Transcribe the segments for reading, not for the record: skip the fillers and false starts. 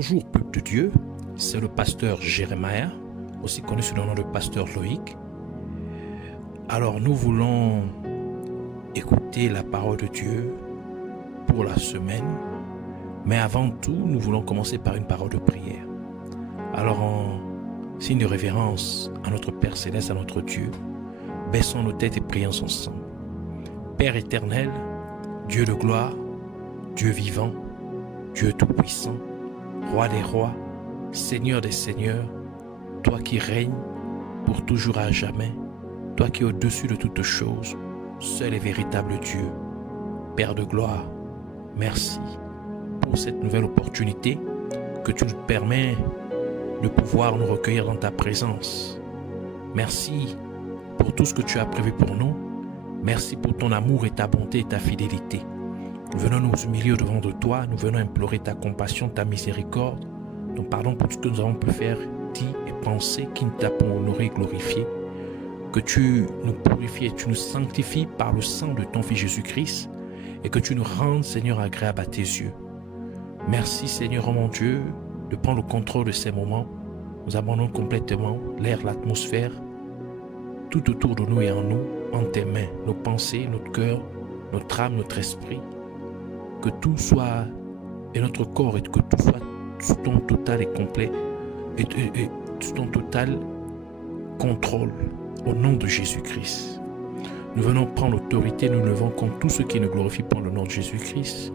Bonjour peuple de Dieu, c'est le pasteur Jérémia, aussi connu sous le nom de pasteur Loïc. Alors nous voulons écouter la parole de Dieu pour la semaine, mais avant tout, nous voulons commencer par une parole de prière. Alors en signe de révérence à notre Père Céleste, à notre Dieu, baissons nos têtes et prions ensemble. Père éternel, Dieu de gloire, Dieu vivant, Dieu tout-puissant, Roi des rois, Seigneur des seigneurs, toi qui règnes pour toujours à jamais, toi qui es au-dessus de toutes choses, seul et véritable Dieu, Père de gloire, merci pour cette nouvelle opportunité que tu nous permets de pouvoir nous recueillir dans ta présence. Merci pour tout ce que tu as prévu pour nous. Merci pour ton amour et ta bonté et ta fidélité. Nous venons nous humilier devant de toi, nous venons implorer ta compassion, ta miséricorde. Nous pardon pour tout ce que nous avons pu faire, dit et penser qui ne t'a pas honoré et glorifié. Que tu nous purifies et tu nous sanctifies par le sang de ton Fils Jésus-Christ et que tu nous rendes, Seigneur, agréable à tes yeux. Merci, Seigneur, oh mon Dieu, de prendre le contrôle de ces moments. Nous abandonnons complètement l'air, l'atmosphère, tout autour de nous et en nous, en tes mains, nos pensées, notre cœur, notre âme, notre esprit. Que tout soit, et notre corps, et que tout soit sous ton total et complet, et sous ton total contrôle, au nom de Jésus-Christ. Nous venons prendre l'autorité, nous levons contre tout ce qui ne glorifie pas le nom de Jésus-Christ.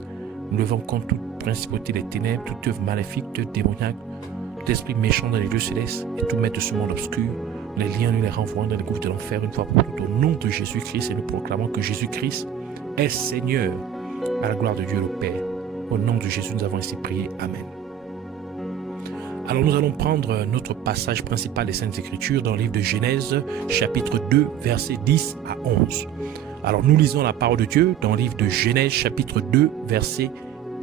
Nous levons contre toute principauté des ténèbres, toute œuvre maléfique, toute démoniaque, tout esprit méchant dans les lieux célestes, et tout maître de ce monde obscur. Les liens, nous les renvoyons dans les gouffres de l'enfer une fois pour toutes au nom de Jésus-Christ, et nous proclamons que Jésus-Christ est Seigneur, à la gloire de Dieu le Père. Au nom de Jésus, nous avons ainsi prié. Amen. Alors nous allons prendre notre passage principal des Saintes Écritures dans le livre de Genèse, chapitre 2, versets 10 à 11. Alors nous lisons la parole de Dieu dans le livre de Genèse, chapitre 2, versets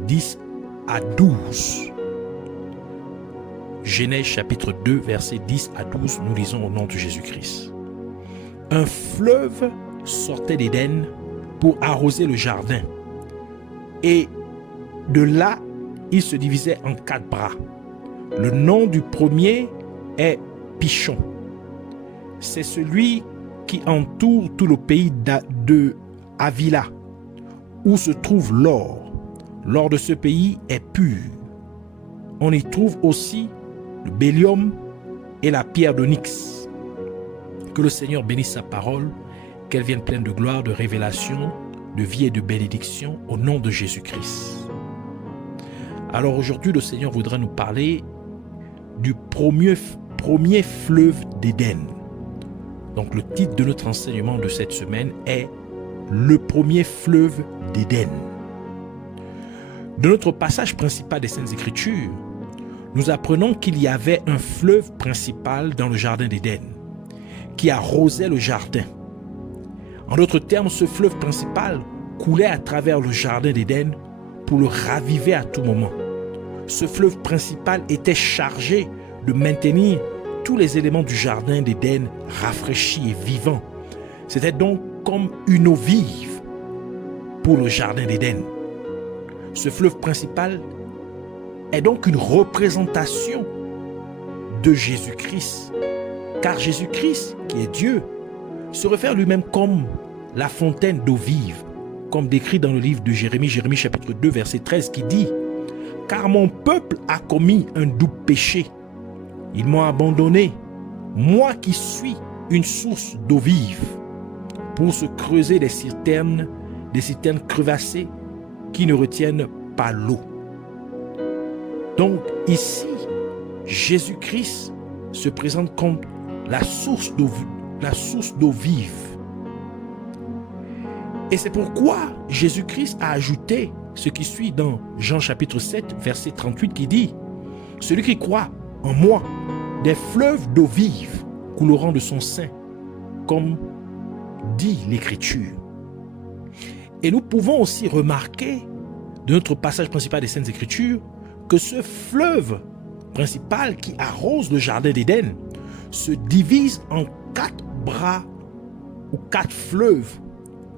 10 à 12. Genèse, chapitre 2, versets 10 à 12, nous lisons au nom de Jésus-Christ. Un fleuve sortait d'Éden pour arroser le jardin. Et de là, il se divisait en 4 bras. Le nom du premier est Pishon. C'est celui qui entoure tout le pays de Havila, où se trouve l'or. L'or de ce pays est pur. On y trouve aussi le bélium et la pierre d'onyx. Que le Seigneur bénisse sa parole, qu'elle vienne pleine de gloire, de révélation, de vie et de bénédiction au nom de Jésus-Christ. Alors aujourd'hui, le Seigneur voudra nous parler du premier fleuve d'Éden. Donc le titre de notre enseignement de cette semaine est le premier fleuve d'Éden. De notre passage principal des Saintes Écritures, nous apprenons qu'il y avait un fleuve principal dans le jardin d'Éden qui arrosait le jardin. En d'autres termes, ce fleuve principal coulait à travers le jardin d'Éden pour le raviver à tout moment. Ce fleuve principal était chargé de maintenir tous les éléments du jardin d'Éden rafraîchis et vivants. C'était donc comme une eau vive pour le jardin d'Éden. Ce fleuve principal est donc une représentation de Jésus-Christ. Car Jésus-Christ, qui est Dieu, se réfère lui-même comme la fontaine d'eau vive, comme décrit dans le livre de Jérémie, Jérémie chapitre 2, verset 13, qui dit « Car mon peuple a commis un double péché. Ils m'ont abandonné, moi qui suis une source d'eau vive, pour se creuser des citernes crevassées qui ne retiennent pas l'eau. » Donc ici, Jésus-Christ se présente comme la source d'eau vive. Et c'est pourquoi Jésus-Christ a ajouté ce qui suit dans Jean chapitre 7, verset 38 qui dit « Celui qui croit en moi, des fleuves d'eau vive couleront de son sein, comme dit l'Écriture. » Et nous pouvons aussi remarquer de notre passage principal des Saintes Écritures que ce fleuve principal qui arrose le jardin d'Éden se divise en 4 bras ou 4 fleuves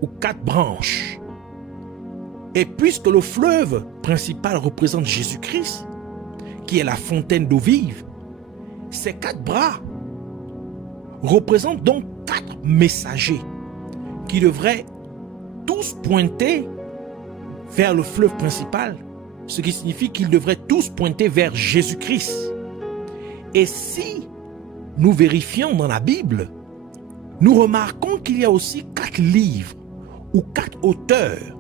ou 4 branches. Et puisque le fleuve principal représente Jésus-Christ, qui qui est la fontaine d'eau vive, ces 4 bras représentent donc 4 messagers qui devraient tous pointer vers le fleuve principal, ce qui signifie qu'ils devraient tous pointer vers Jésus-Christ. Et si nous vérifions dans la Bible, nous remarquons qu'il y a aussi 4 livres ou 4 auteurs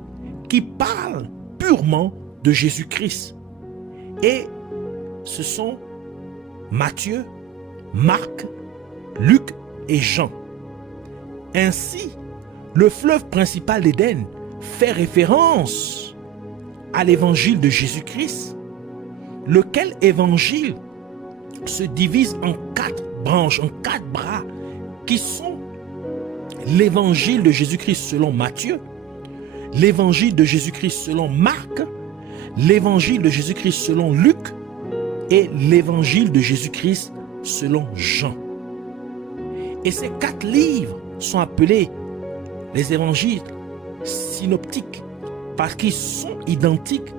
qui parlent purement de Jésus-Christ. Et ce sont Matthieu, Marc, Luc et Jean. Ainsi, le fleuve principal d'Éden fait référence à l'évangile de Jésus-Christ, lequel évangile se divise en 4 branches, en 4 bras, qui sont l'évangile de Jésus-Christ selon Matthieu, l'évangile de Jésus-Christ selon Marc, l'évangile de Jésus-Christ selon Luc et l'évangile de Jésus-Christ selon Jean. Et ces 4 livres sont appelés les évangiles synoptiques parce qu'ils sont identiques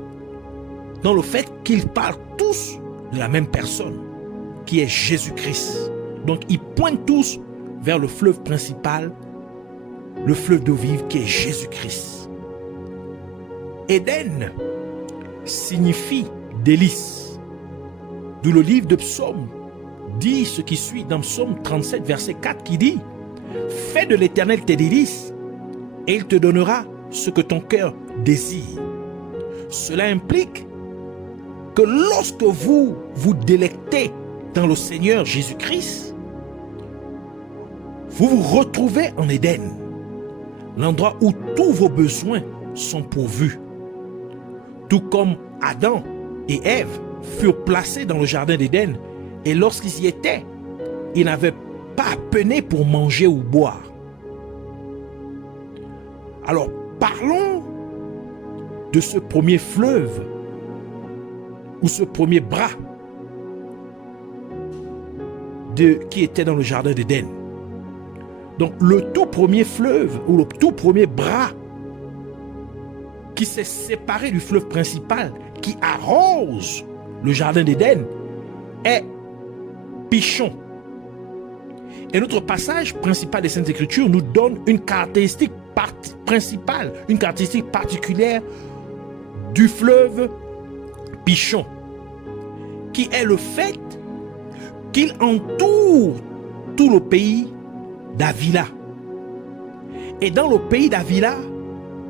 dans le fait qu'ils parlent tous de la même personne qui est Jésus-Christ. Donc ils pointent tous vers le fleuve principal, le fleuve d'eau vive qui est Jésus-Christ. Éden signifie délice. D'où le livre de Psaume dit ce qui suit dans Psaume 37 verset 4 qui dit: fais de l'Éternel tes délices et il te donnera ce que ton cœur désire. Cela implique que lorsque vous vous délectez dans le Seigneur Jésus-Christ, vous vous retrouvez en Éden, l'endroit où tous vos besoins sont pourvus. Tout comme Adam et Ève furent placés dans le jardin d'Éden, et lorsqu'ils y étaient, ils n'avaient pas à peiner pour manger ou boire. Alors, parlons de ce premier fleuve, ou ce premier bras qui était dans le jardin d'Éden. Donc, le tout premier fleuve, ou le tout premier bras qui s'est séparé du fleuve principal, qui arrose le jardin d'Éden, est Pishon. Et notre passage principal des Saintes Écritures nous donne une caractéristique principale, une caractéristique particulière du fleuve Pishon, qui est le fait qu'il entoure tout le pays d'Havila. Et dans le pays d'Havila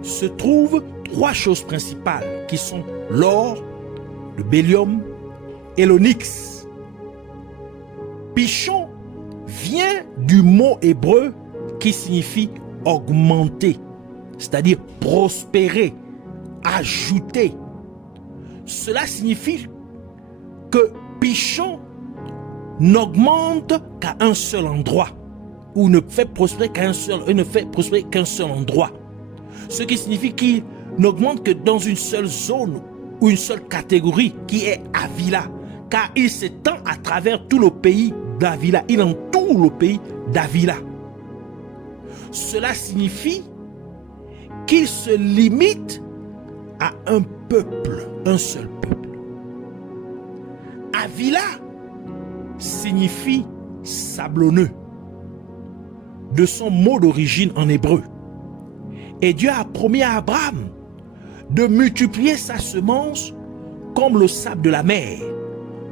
se trouvent 3 choses principales qui sont l'or, le bélium et l'onyx. Pishon vient du mot hébreu qui signifie augmenter, c'est-à-dire prospérer, ajouter. Cela signifie que Pishon n'augmente qu'à un seul endroit, ou ne fait prospérer qu'un seul endroit. Ce qui signifie qu'il n'augmente que dans une seule zone ou une seule catégorie qui est Havila, car il s'étend à travers tout le pays d'Havila. Il entoure le pays d'Havila. Cela signifie qu'il se limite à un peuple, un seul peuple. Havila signifie sablonneux, de son mot d'origine en hébreu. Et Dieu a promis à Abraham de multiplier sa semence comme le sable de la mer,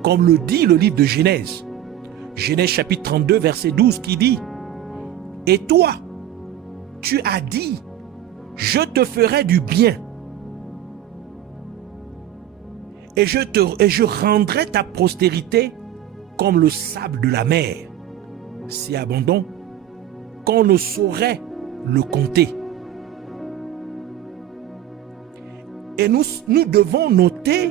comme le dit le livre de Genèse. Genèse chapitre 32 verset 12 qui dit: et toi, tu as dit, je te ferai du bien et je rendrai ta postérité comme le sable de la mer, si abondant qu'on ne saurait le compter. Et nous devons noter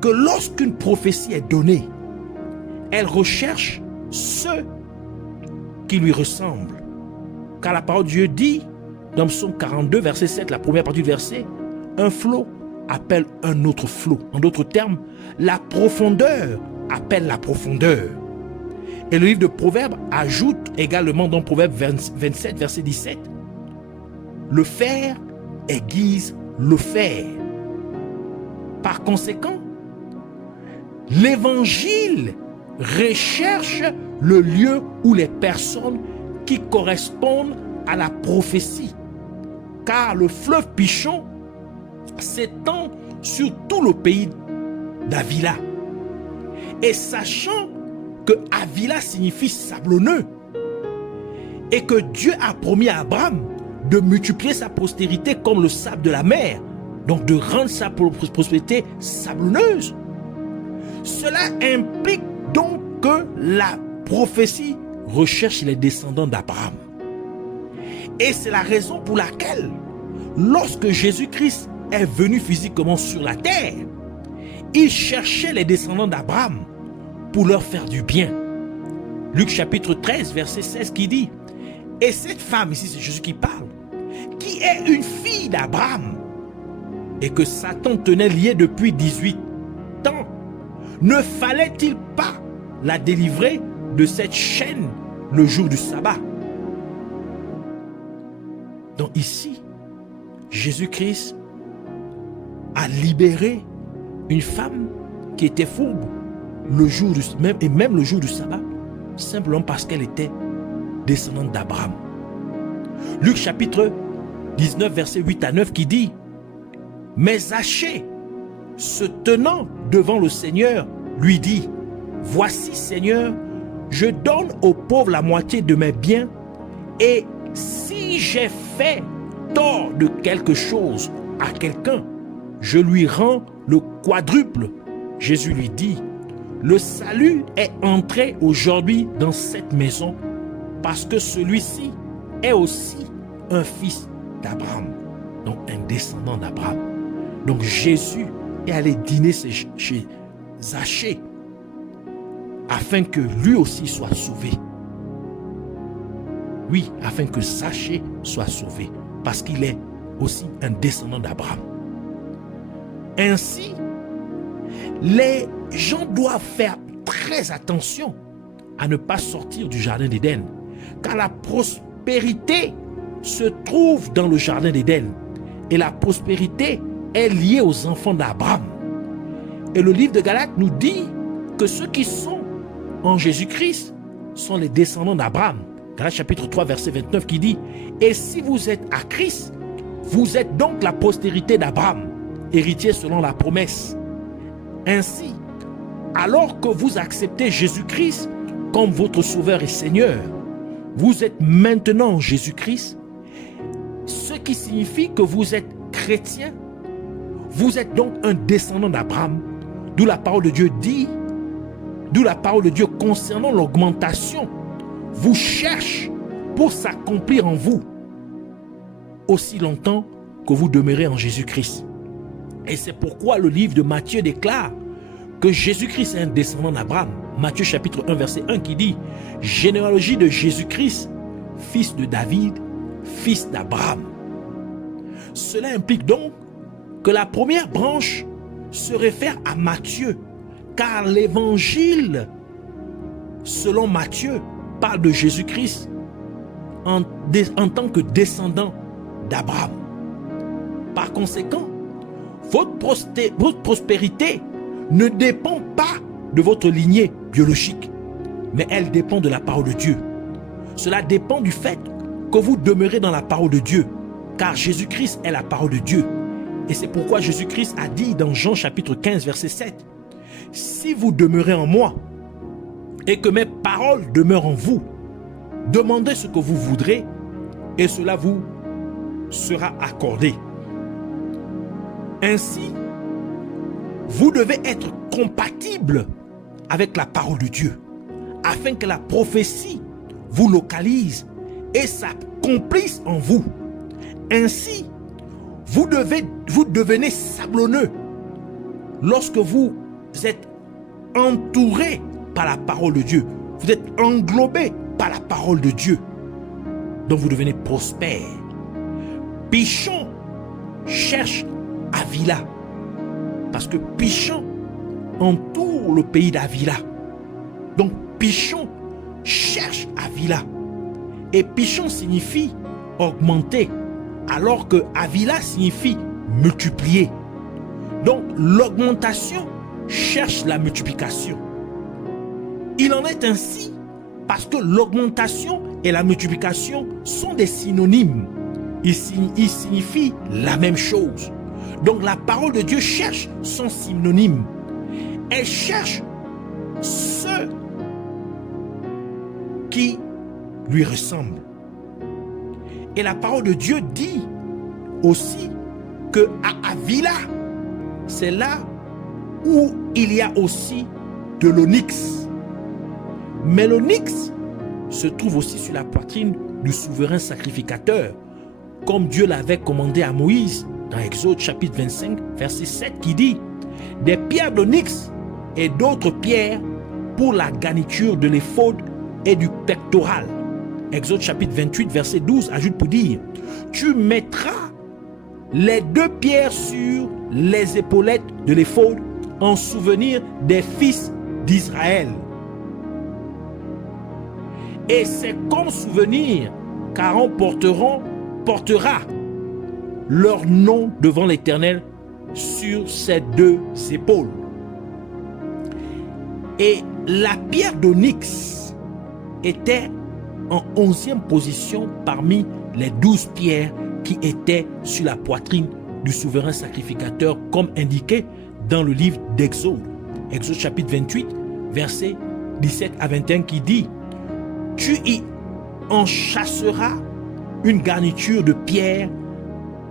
que lorsqu'une prophétie est donnée, elle recherche ceux qui lui ressemblent. Car la parole de Dieu dit, dans Psaume 42, verset 7, la première partie du verset, un flot appelle un autre flot. En d'autres termes, la profondeur appelle la profondeur. Et le livre de Proverbes ajoute également dans Proverbes 27, verset 17, le fer aiguise le fer. Par conséquent, L'évangile recherche le lieu où les personnes qui correspondent à la prophétie. Car le fleuve Pichon s'étend sur tout le pays d'Avila. Et sachant que Avila signifie sablonneux et que Dieu a promis à Abraham de multiplier sa postérité comme le sable de la mer, donc de rendre sa prospérité sablonneuse, cela implique donc que la prophétie recherche les descendants d'Abraham. Et c'est la raison pour laquelle, lorsque Jésus-Christ est venu physiquement sur la terre, il cherchait les descendants d'Abraham pour leur faire du bien. Luc chapitre 13, verset 16 qui dit, et cette femme, ici c'est Jésus qui parle, qui est une fille d'Abraham, et que Satan tenait liée depuis 18 ans, ne fallait-il pas la délivrer de cette chaîne le jour du sabbat? Donc ici, Jésus-Christ a libéré une femme qui était fourbe le jour du, même le jour du sabbat, simplement parce qu'elle était descendante d'Abraham. Luc chapitre 19, verset 8 à 9 qui dit, mais Zachée, se tenant devant le Seigneur, lui dit, voici Seigneur, je donne aux pauvres la moitié de mes biens, et si j'ai fait tort de quelque chose à quelqu'un, je lui rends le quadruple. Jésus lui dit, le salut est entré aujourd'hui dans cette maison, parce que celui-ci est aussi un fils d'Abraham, donc un descendant d'Abraham. Donc Jésus est allé dîner chez Zachée, afin que lui aussi soit sauvé. Oui, afin que Zachée soit sauvé, parce qu'il est aussi un descendant d'Abraham. Ainsi, les gens doivent faire très attention à ne pas sortir du jardin d'Éden, car la prospérité se trouve dans le jardin d'Éden, et la prospérité est liée aux enfants d'Abraham. Et le livre de Galates nous dit que ceux qui sont en Jésus-Christ sont les descendants d'Abraham. Galates chapitre 3 verset 29 qui dit, et si vous êtes à Christ, vous êtes donc la postérité d'Abraham, héritier selon la promesse. Ainsi, alors que vous acceptez Jésus-Christ comme votre sauveur et Seigneur, vous êtes maintenant en Jésus-Christ, ce qui signifie que vous êtes chrétien. Vous êtes donc un descendant d'Abraham, d'où la parole de Dieu dit, d'où la parole de Dieu concernant l'augmentation vous cherche pour s'accomplir en vous aussi longtemps que vous demeurez en Jésus-Christ. Et c'est pourquoi le livre de Matthieu déclare que Jésus-Christ est un descendant d'Abraham. Matthieu chapitre 1 verset 1 qui dit, généalogie de Jésus-Christ, fils de David, fils d'Abraham. Cela implique donc que la première branche se réfère à Matthieu, car l'évangile, selon Matthieu, parle de Jésus-Christ en tant que descendant d'Abraham. Par conséquent, votre prospérité ne dépend pas de votre lignée biologique, mais elle dépend de la parole de Dieu. Cela dépend du fait que vous demeurez dans la parole de Dieu, car Jésus-Christ est la parole de Dieu. Et c'est pourquoi Jésus-Christ a dit dans Jean chapitre 15 verset 7, « Si vous demeurez en moi et que mes paroles demeurent en vous, demandez ce que vous voudrez et cela vous sera accordé. » Ainsi, vous devez être compatible avec la parole de Dieu, afin que la prophétie vous localise et s'accomplisse en vous. Ainsi, vous devenez sablonneux lorsque vous êtes entouré par la parole de Dieu. Vous êtes englobé par la parole de Dieu. Donc vous devenez prospère. Pichon cherche Avila, parce que Pichon entoure le pays d'Avila. Donc Pichon cherche Avila. Et Pichon signifie augmenter, alors que Avila signifie multiplier. Donc l'augmentation cherche la multiplication. Il en est ainsi parce que l'augmentation et la multiplication sont des synonymes. Ils signifient la même chose. Donc la parole de Dieu cherche son synonyme. Elle cherche ceux qui lui ressemblent. Et la parole de Dieu dit aussi que à Avila, c'est là où il y a aussi de l'onyx. Mais l'onyx se trouve aussi sur la poitrine du souverain sacrificateur, comme Dieu l'avait commandé à Moïse dans Exode chapitre 25, verset 7, qui dit « Des pierres d'onyx et d'autres pierres pour la garniture de l'éphod et du pectoral. » Exode chapitre 28, verset 12 ajoute pour dire « Tu mettras les deux pierres sur les épaulettes de l'éphod en souvenir des fils d'Israël. Et c'est comme souvenir qu'Aaron portera leur nom devant l'Éternel sur ses deux épaules. » Et la pierre d'onyx était en 11e position parmi les 12 pierres qui étaient sur la poitrine du souverain sacrificateur, comme indiqué dans le livre d'Exode. Exode chapitre 28, versets 17 à 21 qui dit « Tu y enchasseras une garniture de pierre,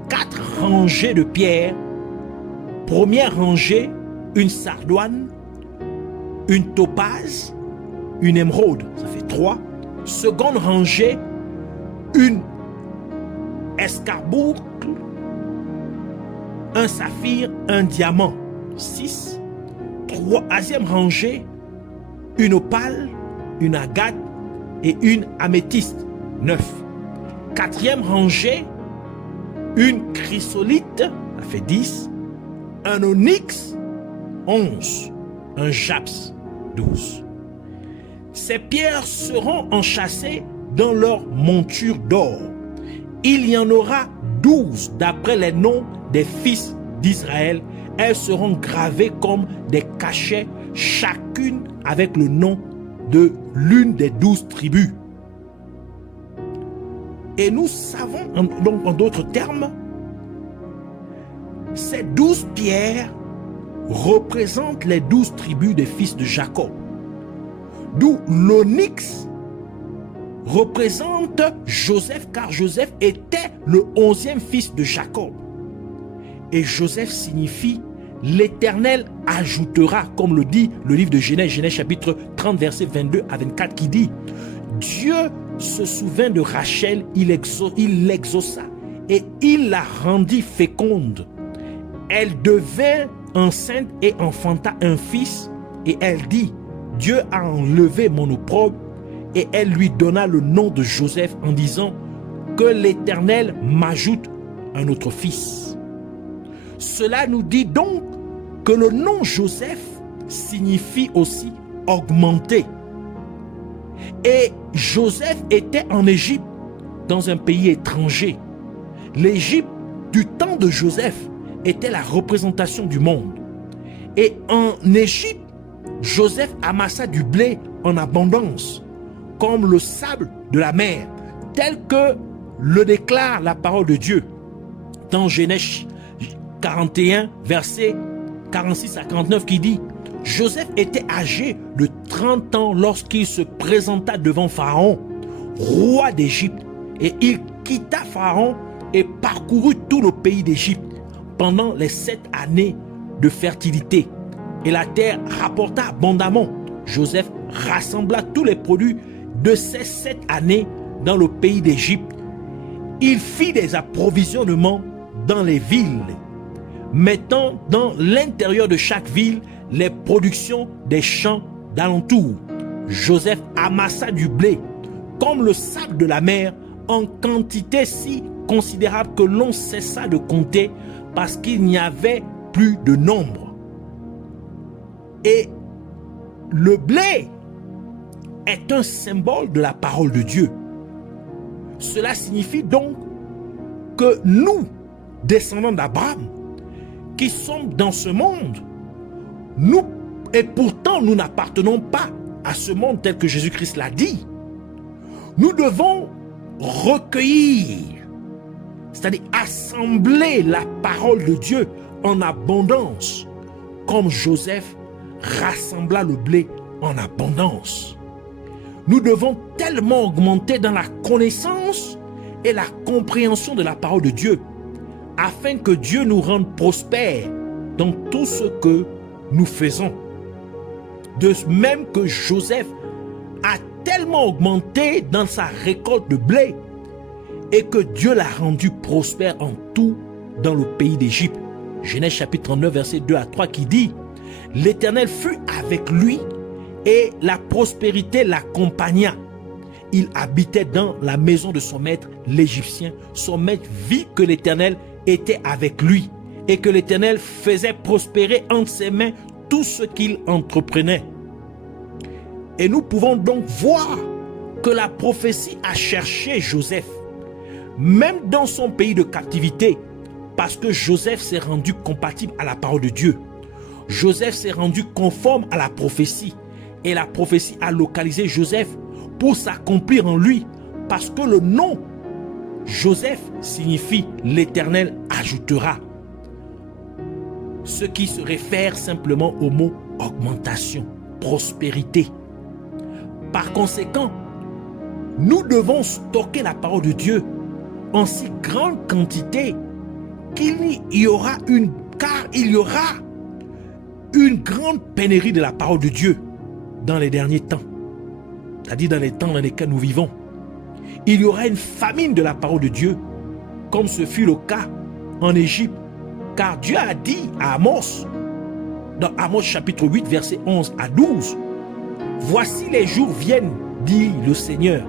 4 rangées de pierres. Première rangée, une sardoine, une topaze, une émeraude, ça fait 3. Seconde rangée, une escarboucle, un saphir, un diamant, 6. Troisième rangée, une opale, une agate et une améthyste, 9. Quatrième rangée, une chrysolite, ça fait 10. Un onyx, 11. Un japs, 12. Ces pierres seront enchâssées dans leur monture d'or. Il y en aura 12 d'après les noms des fils d'Israël. Elles seront gravées comme des cachets, chacune avec le nom de l'une des 12 tribus. Et nous savons, donc en d'autres termes, ces 12 pierres représentent les 12 tribus des fils de Jacob. D'où l'onyx représente Joseph, car Joseph était le 11e fils de Jacob. Et Joseph signifie « l'Éternel ajoutera », comme le dit le livre de Genèse, Genèse chapitre 30, versets 22 à 24, qui dit « Dieu se souvint de Rachel, il l'exauça et il la rendit féconde. Elle devint enceinte et enfanta un fils, et elle dit « Dieu a enlevé mon opprobre », et elle lui donna le nom de Joseph en disant « Que l'Éternel m'ajoute un autre fils ». Cela nous dit donc que le nom Joseph signifie aussi augmenter. Et Joseph était en Égypte, dans un pays étranger. L'Égypte du temps de Joseph était la représentation du monde. Et en Égypte, Joseph amassa du blé en abondance, comme le sable de la mer, tel que le déclare la parole de Dieu dans Genèse 41, versets 46 à 49, qui dit « Joseph était âgé de 30 ans lorsqu'il se présenta devant Pharaon, roi d'Égypte, et il quitta Pharaon et parcourut tout le pays d'Égypte pendant les 7 années de fertilité. Et la terre rapporta abondamment. Joseph rassembla tous les produits de ces 7 années dans le pays d'Égypte. Il fit des approvisionnements dans les villes, mettant dans l'intérieur de chaque ville les productions des champs d'alentour. Joseph amassa du blé comme le sable de la mer en quantité si considérable que l'on cessa de compter parce qu'il n'y avait plus de nombre. Et le blé est un symbole de la parole de Dieu. Cela signifie donc que nous, descendants d'Abraham, qui sommes dans ce monde, Nous, et pourtant, nous n'appartenons pas à ce monde tel que Jésus-Christ l'a dit. Nous devons recueillir, c'est-à-dire assembler la parole de Dieu en abondance, comme Joseph rassembla le blé en abondance. Nous devons tellement augmenter dans la connaissance et la compréhension de la parole de Dieu, afin que Dieu nous rende prospères dans tout ce que nous faisons. De même que Joseph a tellement augmenté dans sa récolte de blé et que Dieu l'a rendu prospère en tout dans le pays d'Égypte. Genèse chapitre 39 verset 2 à 3 qui dit: l'Éternel fut avec lui et la prospérité l'accompagna. Il habitait dans la maison de son maître l'Égyptien. Son maître vit que l'Éternel était avec lui et que l'Éternel faisait prospérer entre ses mains tout ce qu'il entreprenait. Et nous pouvons donc voir que la prophétie a cherché Joseph, même dans son pays de captivité, parce que Joseph s'est rendu compatible à la parole de Dieu. Joseph s'est rendu conforme à la prophétie, et la prophétie a localisé Joseph pour s'accomplir en lui, parce que le nom Joseph signifie l'Éternel ajoutera, ce qui se réfère simplement au mot augmentation, prospérité. Par conséquent, nous devons stocker la parole de Dieu en si grande quantité qu'il y aura une grande pénurie de la parole de Dieu dans les derniers temps, c'est-à-dire dans les temps dans lesquels nous vivons. Il y aura une famine de la parole de Dieu, comme ce fut le cas en Égypte, car Dieu a dit à Amos, dans Amos chapitre 8 verset 11 à 12, voici les jours viennent, dit le Seigneur,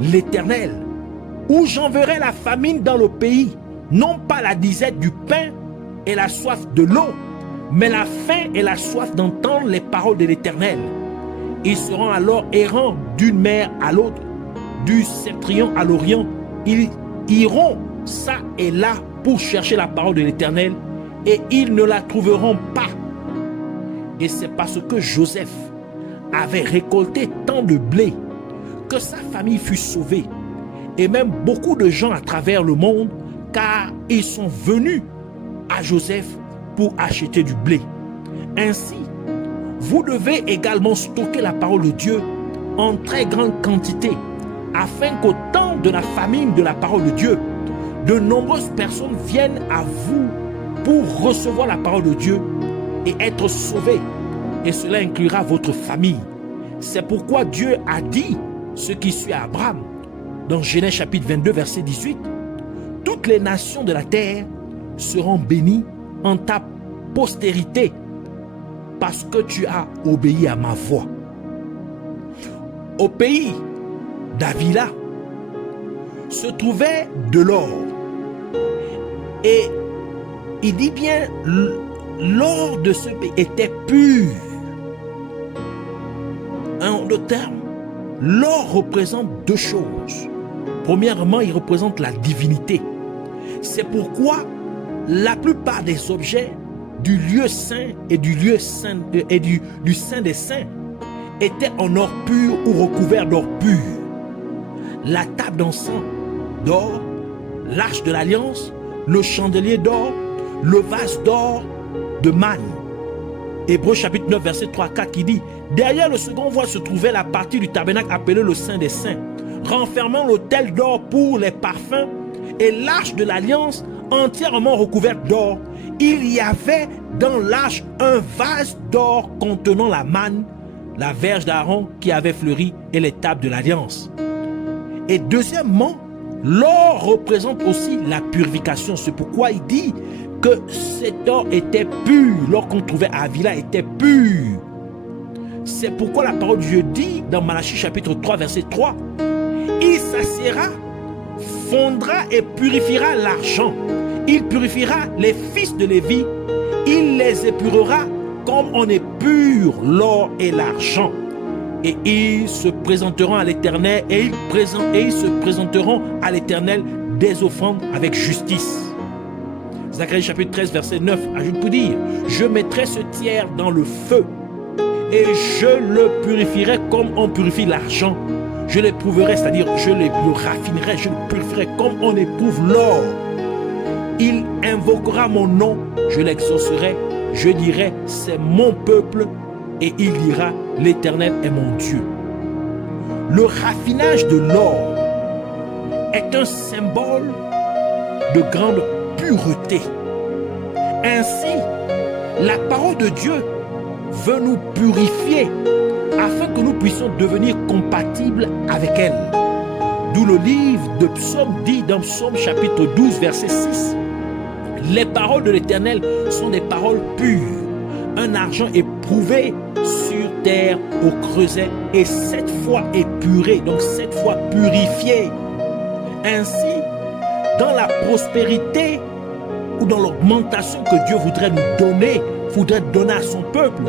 l'Éternel, où j'enverrai la famine dans le pays, non pas la disette du pain et la soif de l'eau, mais la faim et la soif d'entendre les paroles de l'Éternel. Ils seront alors errants d'une mer à l'autre, du septentrion à l'orient. Ils iront ça et là pour chercher la parole de l'Éternel, et ils ne la trouveront pas. Et c'est parce que Joseph avait récolté tant de blé que sa famille fut sauvée, et même beaucoup de gens à travers le monde, car ils sont venus à Joseph pour acheter du blé. Ainsi, vous devez également stocker la parole de Dieu en très grande quantité, afin qu'au temps de la famine de la parole de Dieu, de nombreuses personnes viennent à vous pour recevoir la parole de Dieu et être sauvées. Et cela inclura votre famille. C'est pourquoi Dieu a dit ce qui suit à Abraham dans Genèse chapitre 22 verset 18. Toutes les nations de la terre seront bénies en ta postérité parce que tu as obéi à ma voix. Au pays d'Avila se trouvait de l'or. Et il dit bien, l'or de ce pays était pur. En d'autres termes, l'or représente deux choses. Premièrement, il représente la divinité. C'est pourquoi la plupart des objets du lieu saint et du lieu saint et du saint des saints étaient en or pur ou recouverts d'or pur. La table d'encens d'or, l'arche de l'alliance, le chandelier d'or, le vase d'or de manne. Hébreux chapitre 9 verset 3 à 4 qui dit: derrière le second voile se trouvait la partie du tabernacle appelée le Saint des Saints, renfermant l'autel d'or pour les parfums et l'arche de l'alliance entièrement recouverte d'or. Il y avait dans l'arche un vase d'or contenant la manne, la verge d'Aaron qui avait fleuri et les tables de l'alliance. Et deuxièmement, l'or représente aussi la purification. C'est pourquoi il dit que cet or était pur. L'or qu'on trouvait à Avila était pur. C'est pourquoi la parole de Dieu dit dans Malachie chapitre 3 verset 3: il s'assiera, fondra et purifiera l'argent. Il purifiera les fils de Lévi. Il les épurera comme on épure l'or et l'argent. Et ils se présenteront à l'Éternel et ils se présenteront à l'Éternel des offrandes avec justice. Zacharie chapitre 13, verset 9, ajoute pour dire, je mettrai ce tiers dans le feu et je le purifierai comme on purifie l'argent. Je l'éprouverai, c'est-à-dire je le raffinerai, je le purifierai comme on éprouve l'or. Il invoquera mon nom, je l'exaucerai, je dirai, c'est mon peuple, et il dira, l'Éternel est mon Dieu. Le raffinage de l'or est un symbole de grande pureté. Ainsi, la parole de Dieu veut nous purifier afin que nous puissions devenir compatibles avec elle. D'où le livre de Psaume dit dans Psaume chapitre 12 verset 6, les paroles de l'Éternel sont des paroles pures, un argent éprouvé sur terre au creuset et 7 fois épuré, donc 7 fois purifié. Ainsi, dans la prospérité ou dans l'augmentation que Dieu voudrait donner à son peuple,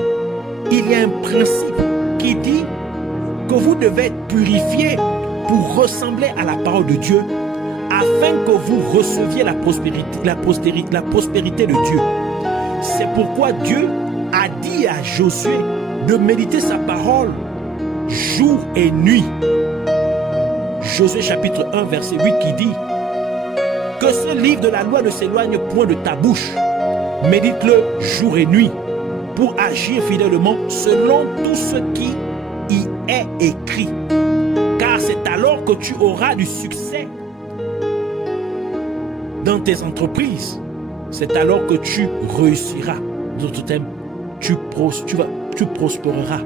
il y a un principe qui dit que vous devez être purifiés pour ressembler à la parole de Dieu afin que vous receviez la prospérité de Dieu. C'est pourquoi Dieu a dit à Josué de méditer sa parole jour et nuit. Josué chapitre 1 verset 8 qui dit que ce livre de la loi ne s'éloigne point de ta bouche. Médite-le jour et nuit pour agir fidèlement selon tout ce qui y est écrit. Car c'est alors que tu auras du succès dans tes entreprises. C'est alors que tu réussiras. D'autres termes, tu prospéreras.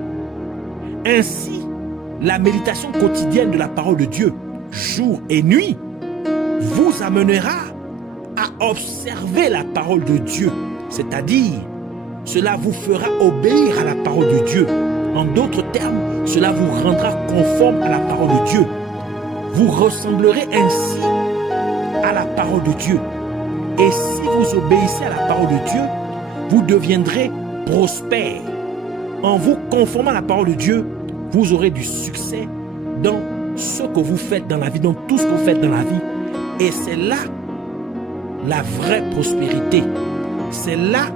Ainsi, la méditation quotidienne de la parole de Dieu, jour et nuit, vous amènera à observer la parole de Dieu. C'est-à-dire, cela vous fera obéir à la parole de Dieu. En d'autres termes, cela vous rendra conforme à la parole de Dieu. Vous ressemblerez ainsi à la parole de Dieu. Et si vous obéissez à la parole de Dieu, vous deviendrez prospère. En vous conformant à la parole de Dieu, vous aurez du succès dans ce que vous faites dans la vie, dans tout ce que vous faites dans la vie. Et c'est là la vraie prospérité. C'est là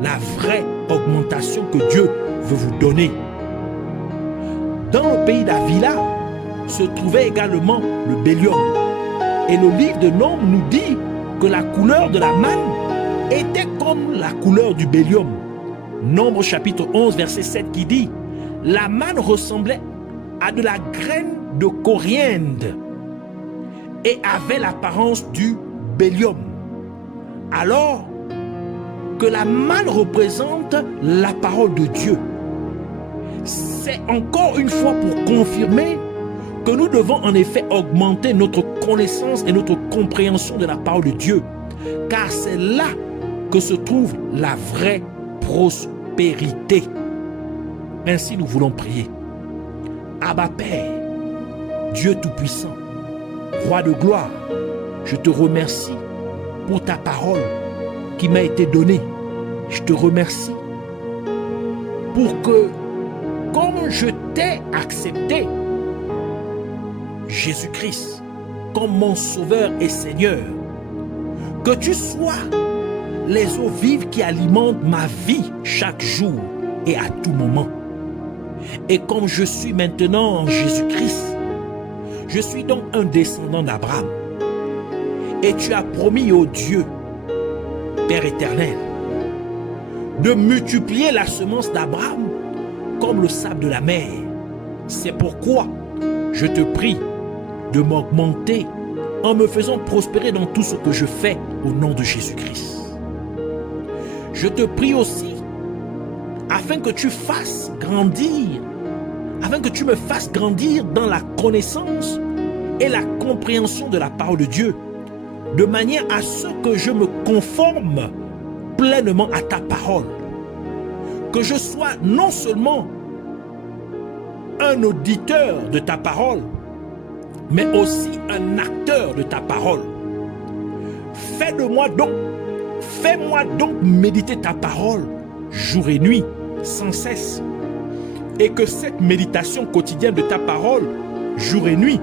la vraie augmentation que Dieu veut vous donner. Dans le pays d'Avila se trouvait également le bélium. Et le livre de Nombres nous dit que la couleur de la manne était comme la couleur du bélium. Nombres chapitre 11 verset 7 qui dit « La manne ressemblait à de la graine de coriandre et avait l'apparence du bélium. » Alors que la manne représente la parole de Dieu. C'est encore une fois pour confirmer que nous devons en effet augmenter notre connaissance et notre compréhension de la parole de Dieu. Car c'est là que se trouve la vraie prospérité. Ainsi nous voulons prier. Abba Père, Dieu Tout-Puissant, Roi de gloire, je te remercie pour ta parole qui m'a été donnée. Je te remercie pour que, comme je t'ai accepté, Jésus-Christ, comme mon Sauveur et Seigneur, que tu sois les eaux vives qui alimentent ma vie chaque jour et à tout moment. Et comme je suis maintenant en Jésus-Christ, je suis donc un descendant d'Abraham. Et tu as promis au Dieu, Père éternel, de multiplier la semence d'Abraham comme le sable de la mer. C'est pourquoi je te prie de m'augmenter en me faisant prospérer dans tout ce que je fais au nom de Jésus-Christ. Je te prie aussi afin que tu fasses grandir, afin que tu me fasses grandir dans la connaissance et la compréhension de la parole de Dieu, de manière à ce que je me conforme pleinement à ta parole. Que je sois non seulement un auditeur de ta parole, mais aussi un acteur de ta parole. Fais-moi donc méditer ta parole jour et nuit, sans cesse. Et que cette méditation quotidienne de ta parole, jour et nuit,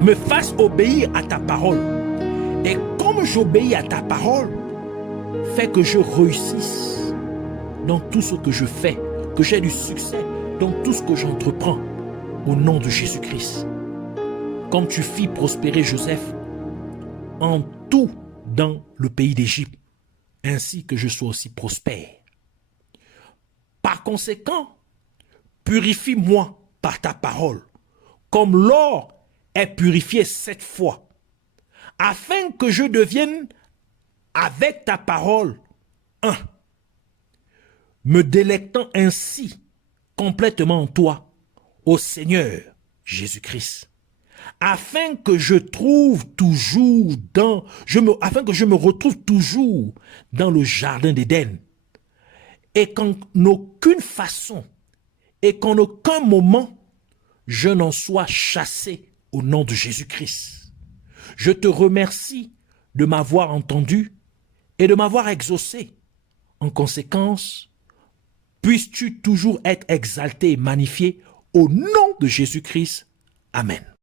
me fasse obéir à ta parole. Et comme j'obéis à ta parole, Fais que je réussisse dans tout ce que je fais, que j'ai du succès dans tout ce que j'entreprends, au nom de Jésus-Christ. Comme tu fis prospérer Joseph en tout dans le pays d'Égypte, ainsi que je sois aussi prospère. Par conséquent, purifie-moi par ta parole, comme l'or est purifié 7 fois, afin que je devienne avec ta parole un, me délectant ainsi complètement en toi, ô Seigneur Jésus-Christ, afin que je me retrouve toujours dans le jardin d'Éden, et qu'en aucune façon et qu'en aucun moment je n'en sois chassé au nom de Jésus-Christ. Je te remercie de m'avoir entendu et de m'avoir exaucé. En conséquence, puisses-tu toujours être exalté et magnifié au nom de Jésus-Christ. Amen.